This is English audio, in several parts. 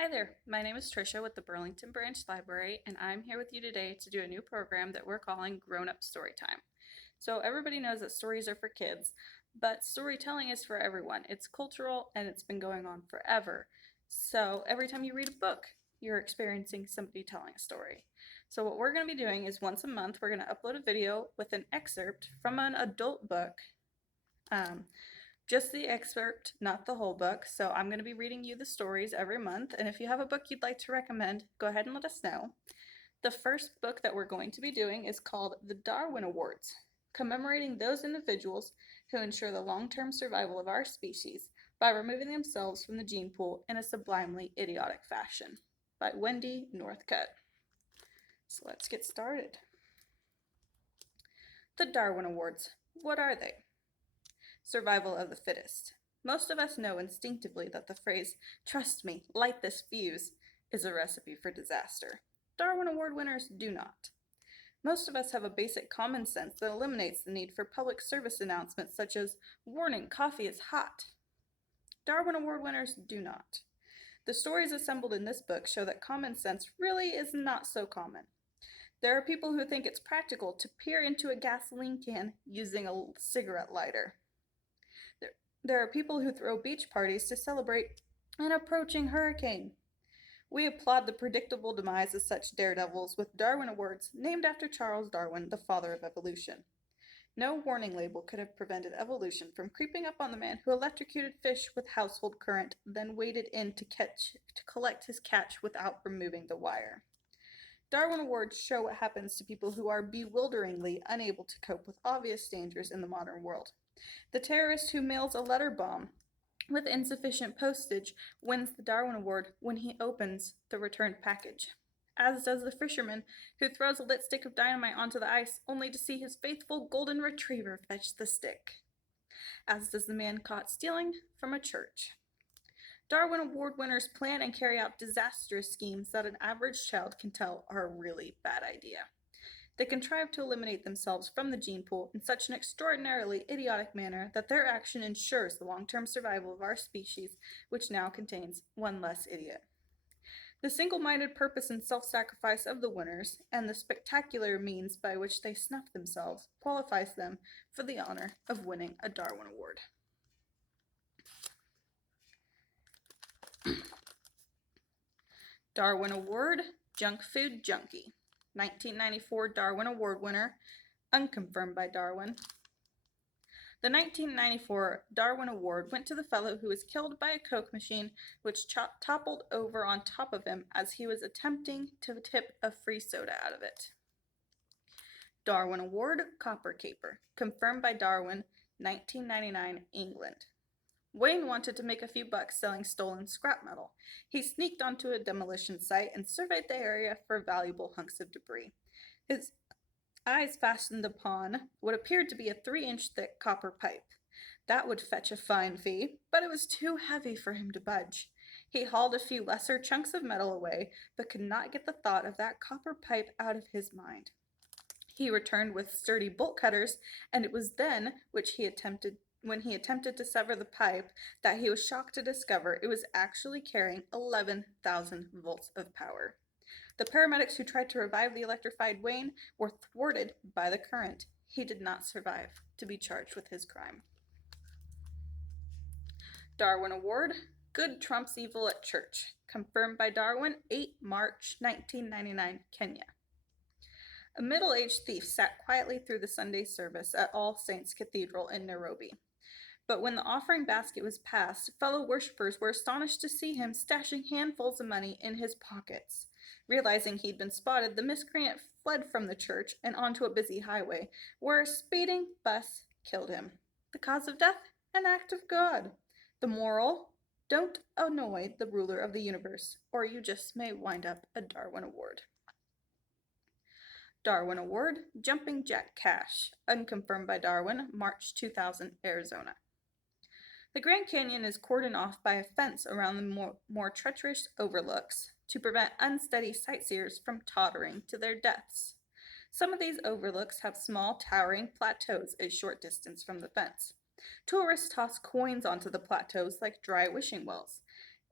Hi there, my name is Trisha with the Burlington Branch Library, and I'm here with you today to do a new program that we're calling Grown Up Storytime. So everybody knows that stories are for kids, but storytelling is for everyone. It's cultural and it's been going on forever. So every time you read a book, you're experiencing somebody telling a story. So what we're going to be doing is once a month, we're going to upload a video with an excerpt from an adult book. Um, just the excerpt, not the whole book. So I'm going to be reading you the stories every month. And if you have a book you'd like to recommend, go ahead and let us know. The first book that we're going to be doing is called The Darwin Awards, commemorating those individuals who ensure the long-term survival of our species by removing themselves from the gene pool in a sublimely idiotic fashion, by Wendy Northcut. So let's get started. The Darwin Awards. What are they? Survival of the fittest. Most of us know instinctively that the phrase, "trust me, light this fuse," is a recipe for disaster. Darwin Award winners do not. Most of us have a basic common sense that eliminates the need for public service announcements such as, "Warning, coffee is hot." Darwin Award winners do not. The stories assembled in this book show that common sense really is not so common. There are people who think it's practical to peer into a gasoline can using a cigarette lighter. There are people who throw beach parties to celebrate an approaching hurricane. We applaud the predictable demise of such daredevils with Darwin Awards named after Charles Darwin, the father of evolution. No warning label could have prevented evolution from creeping up on the man who electrocuted fish with household current, then waded in to collect his catch without removing the wire. Darwin Awards show what happens to people who are bewilderingly unable to cope with obvious dangers in the modern world. The terrorist who mails a letter bomb with insufficient postage wins the Darwin Award when he opens the returned package, as does the fisherman who throws a lit stick of dynamite onto the ice only to see his faithful golden retriever fetch the stick, as does the man caught stealing from a church. Darwin Award winners plan and carry out disastrous schemes that an average child can tell are a really bad idea. They contrive to eliminate themselves from the gene pool in such an extraordinarily idiotic manner that their action ensures the long-term survival of our species, which now contains one less idiot. The single-minded purpose and self-sacrifice of the winners, and the spectacular means by which they snuff themselves, qualifies them for the honor of winning a Darwin Award. Darwin Award, Junk Food Junkie. 1994 Darwin Award winner, unconfirmed by Darwin. The 1994 Darwin Award went to the fellow who was killed by a Coke machine which toppled over on top of him as he was attempting to tip a free soda out of it. Darwin Award, Copper Caper, confirmed by Darwin, 1999, England. Wayne wanted to make a few bucks selling stolen scrap metal. He sneaked onto a demolition site and surveyed the area for valuable hunks of debris. His eyes fastened upon what appeared to be a 3-inch thick copper pipe. That would fetch a fine fee, but it was too heavy for him to budge. He hauled a few lesser chunks of metal away, but could not get the thought of that copper pipe out of his mind. He returned with sturdy bolt cutters, and it was then when he attempted to sever the pipe that he was shocked to discover it was actually carrying 11,000 volts of power. The paramedics who tried to revive the electrified Wayne were thwarted by the current. He did not survive to be charged with his crime. Darwin Award, Good Trumps Evil at Church, confirmed by Darwin, 8 March 1999, Kenya. A middle-aged thief sat quietly through the Sunday service at All Saints Cathedral in Nairobi. But when the offering basket was passed, fellow worshippers were astonished to see him stashing handfuls of money in his pockets. Realizing he'd been spotted, the miscreant fled from the church and onto a busy highway, where a speeding bus killed him. The cause of death? An act of God. The moral? Don't annoy the ruler of the universe, or you just may wind up a Darwin Award. Darwin Award, Jumping Jack Cash, unconfirmed by Darwin, March 2000, Arizona. The Grand Canyon is cordoned off by a fence around the more treacherous overlooks to prevent unsteady sightseers from tottering to their deaths. Some of these overlooks have small, towering plateaus a short distance from the fence. Tourists toss coins onto the plateaus like dry wishing wells.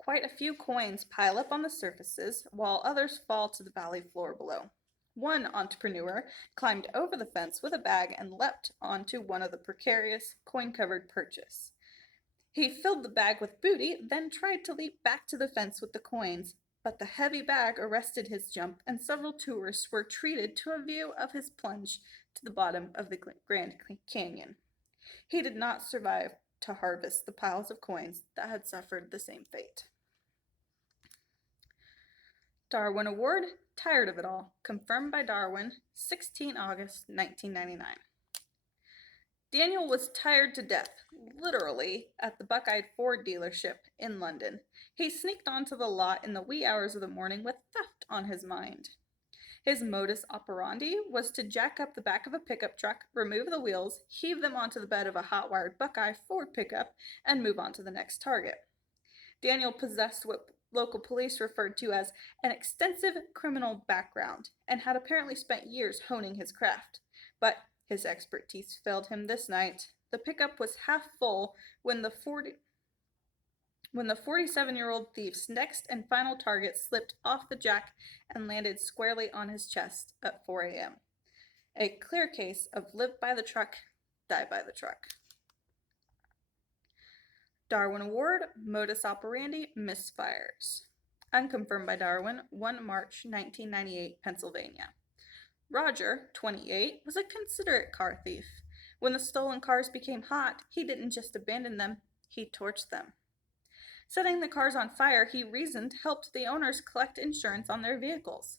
Quite a few coins pile up on the surfaces, while others fall to the valley floor below. One entrepreneur climbed over the fence with a bag and leapt onto one of the precarious, coin-covered perches. He filled the bag with booty, then tried to leap back to the fence with the coins, but the heavy bag arrested his jump, and several tourists were treated to a view of his plunge to the bottom of the Grand Canyon. He did not survive to harvest the piles of coins that had suffered the same fate. Darwin Award, tired of it all, confirmed by Darwin, 16 August 1999. Daniel was tired to death, literally, at the Buckeye Ford dealership in London. He sneaked onto the lot in the wee hours of the morning with theft on his mind. His modus operandi was to jack up the back of a pickup truck, remove the wheels, heave them onto the bed of a hot-wired Buckeye Ford pickup, and move on to the next target. Daniel possessed what local police referred to as an extensive criminal background and had apparently spent years honing his craft. But his expertise failed him this night. The pickup was half full when the 47-year-old thief's next and final target slipped off the jack and landed squarely on his chest at 4 a.m. A clear case of live by the truck, die by the truck. Darwin Award, modus operandi, misfires. Unconfirmed by Darwin, 1 March 1998, Pennsylvania. Roger, 28, was a considerate car thief. When the stolen cars became hot, he didn't just abandon them, he torched them. Setting the cars on fire, he reasoned, helped the owners collect insurance on their vehicles.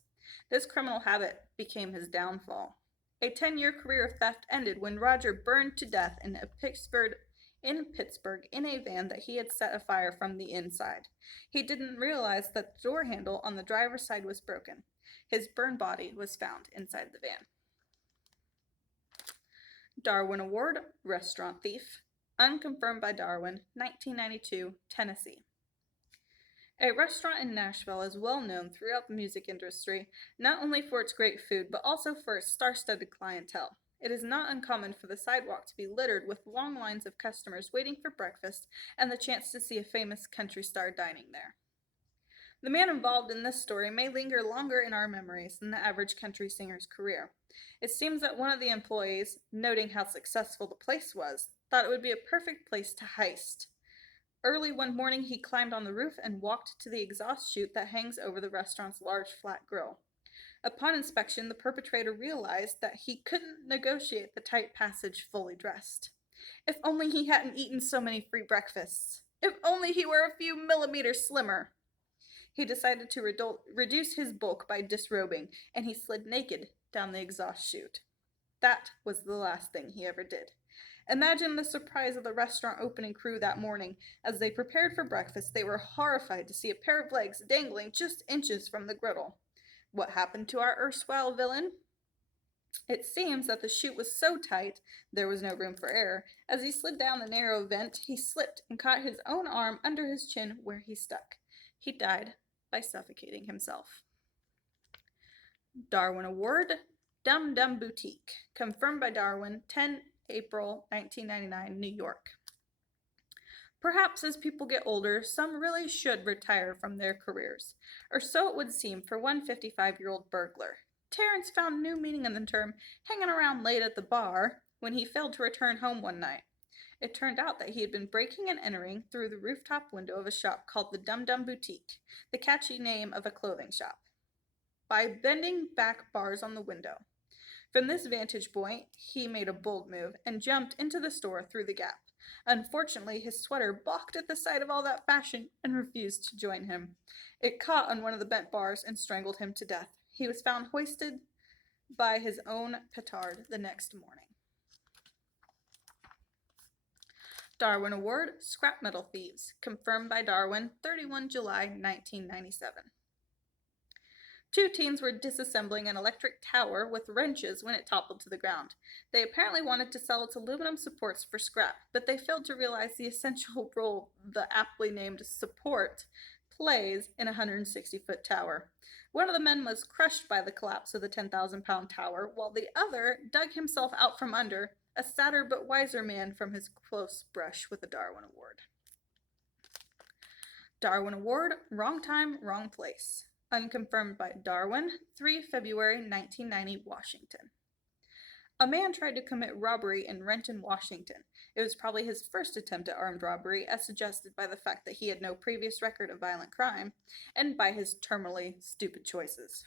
This criminal habit became his downfall. A 10-year career of theft ended when Roger burned to death in Pittsburgh in a van that he had set afire from the inside. He didn't realize that the door handle on the driver's side was broken. His burned body was found inside the van. Darwin Award, restaurant thief. Unconfirmed by Darwin, 1992, Tennessee. A restaurant in Nashville is well known throughout the music industry, not only for its great food, but also for its star-studded clientele. It is not uncommon for the sidewalk to be littered with long lines of customers waiting for breakfast and the chance to see a famous country star dining there. The man involved in this story may linger longer in our memories than the average country singer's career. It seems that one of the employees, noting how successful the place was, thought it would be a perfect place to heist. Early one morning, he climbed on the roof and walked to the exhaust chute that hangs over the restaurant's large flat grill. Upon inspection, the perpetrator realized that he couldn't negotiate the tight passage fully dressed. If only he hadn't eaten so many free breakfasts. If only he were a few millimeters slimmer. He decided to reduce his bulk by disrobing, and he slid naked down the exhaust chute. That was the last thing he ever did. Imagine the surprise of the restaurant opening crew that morning. As they prepared for breakfast, they were horrified to see a pair of legs dangling just inches from the griddle. What happened to our erstwhile villain? It seems that the chute was so tight there was no room for error. As he slid down the narrow vent, he slipped and caught his own arm under his chin where he stuck. He died by suffocating himself. Darwin Award, Dum Dum Boutique, confirmed by Darwin, 10 April 1999, New York. Perhaps as people get older, some really should retire from their careers, or so it would seem for one 55-year-old burglar. Terrence found new meaning in the term hanging around late at the bar when he failed to return home one night. It turned out that he had been breaking and entering through the rooftop window of a shop called the Dum Dum Boutique, the catchy name of a clothing shop, by bending back bars on the window. From this vantage point, he made a bold move and jumped into the store through the gap. Unfortunately, his sweater balked at the sight of all that fashion and refused to join him. It caught on one of the bent bars and strangled him to death. He was found hoisted by his own petard the next morning. Darwin Award, Scrap Metal Thieves, confirmed by Darwin, 31 July 1997. Two teens were disassembling an electric tower with wrenches when it toppled to the ground. They apparently wanted to sell its aluminum supports for scrap, but they failed to realize the essential role the aptly named support plays in a 160-foot tower. One of the men was crushed by the collapse of the 10,000-pound tower, while the other dug himself out from under, a sadder but wiser man from his close brush with the Darwin Award. Darwin Award, Wrong Time, Wrong Place. Unconfirmed by Darwin, 3 February 1990, Washington. A man tried to commit robbery in Renton, Washington. It was probably his first attempt at armed robbery, as suggested by the fact that he had no previous record of violent crime, and by his terminally stupid choices.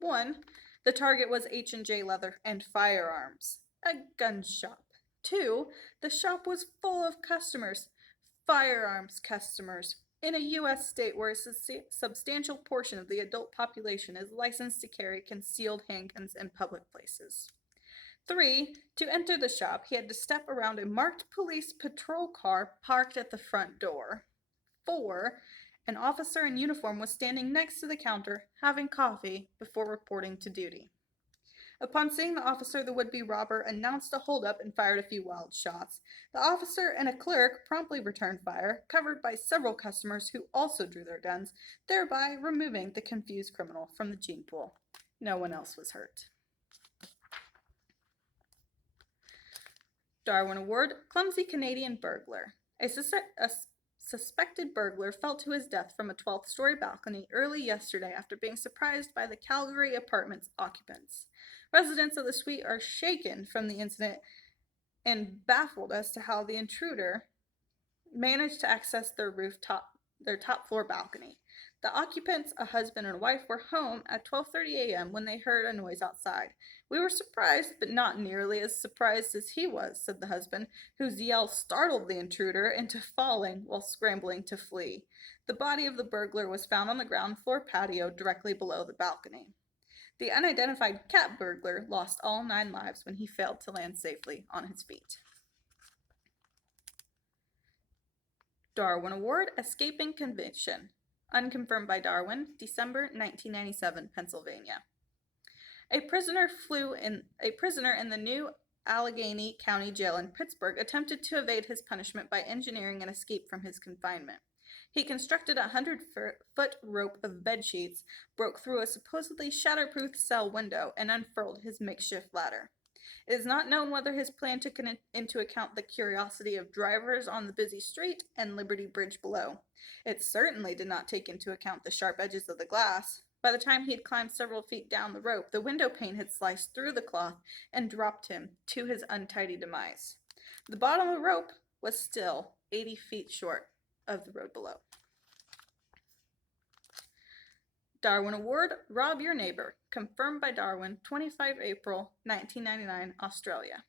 1. The target was H&J Leather and Firearms, a gun shop. 2. The shop was full of customers, firearms customers, in a U.S. state where a substantial portion of the adult population is licensed to carry concealed handguns in public places. 3. To enter the shop, he had to step around a marked police patrol car parked at the front door. 4. An officer in uniform was standing next to the counter, having coffee, before reporting to duty. Upon seeing the officer, the would-be robber announced a holdup and fired a few wild shots. The officer and a clerk promptly returned fire, covered by several customers who also drew their guns, thereby removing the confused criminal from the gene pool. No one else was hurt. Darwin Award, Clumsy Canadian Burglar. A suspected burglar fell to his death from a 12th-story balcony early yesterday after being surprised by the Calgary apartment's occupants. Residents of the suite are shaken from the incident and baffled as to how the intruder managed to access their top floor balcony. The occupants, a husband and wife, were home at 12:30 a.m. when they heard a noise outside. "We were surprised, but not nearly as surprised as he was," said the husband, whose yell startled the intruder into falling while scrambling to flee. The body of the burglar was found on the ground floor patio directly below the balcony. The unidentified cat burglar lost all 9 lives when he failed to land safely on his feet. Darwin Award, Escaping Conviction. Unconfirmed by Darwin, December 1997, Pennsylvania. A prisoner in the new Allegheny County Jail in Pittsburgh attempted to evade his punishment by engineering an escape from his confinement. He constructed a 100-foot rope of bed sheets, broke through a supposedly shatterproof cell window, and unfurled his makeshift ladder. It is not known whether his plan took into account the curiosity of drivers on the busy street and Liberty Bridge below. It certainly did not take into account the sharp edges of the glass. By the time he had climbed several feet down the rope, the window pane had sliced through the cloth and dropped him to his untidy demise. The bottom of the rope was still 80 feet short of the road below. Darwin Award, Rob Your Neighbor. Confirmed by Darwin, 25 April 1999, Australia.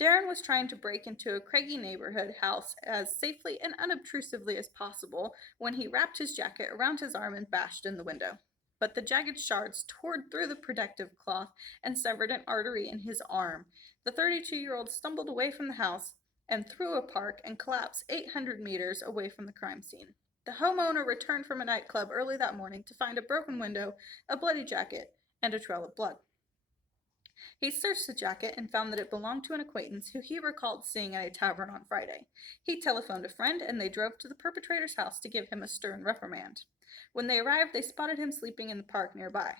Darren was trying to break into a craggy neighborhood house as safely and unobtrusively as possible when he wrapped his jacket around his arm and bashed in the window. But the jagged shards tore through the protective cloth and severed an artery in his arm. The 32-year-old stumbled away from the house and through a park and collapsed 800 meters away from the crime scene. The homeowner returned from a nightclub early that morning to find a broken window, a bloody jacket, and a trail of blood. He searched the jacket and found that it belonged to an acquaintance who he recalled seeing at a tavern on Friday. He telephoned a friend and they drove to the perpetrator's house to give him a stern reprimand. When they arrived, they spotted him sleeping in the park nearby.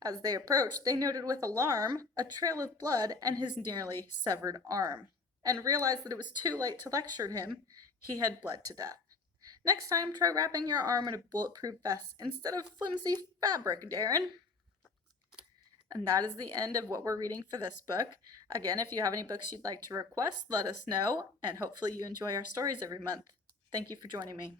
As they approached, they noted with alarm a trail of blood and his nearly severed arm, and realized that it was too late to lecture him. He had bled to death. Next time, try wrapping your arm in a bulletproof vest instead of flimsy fabric, Darren. And that is the end of what we're reading for this book. Again, if you have any books you'd like to request, let us know, and hopefully you enjoy our stories every month. Thank you for joining me.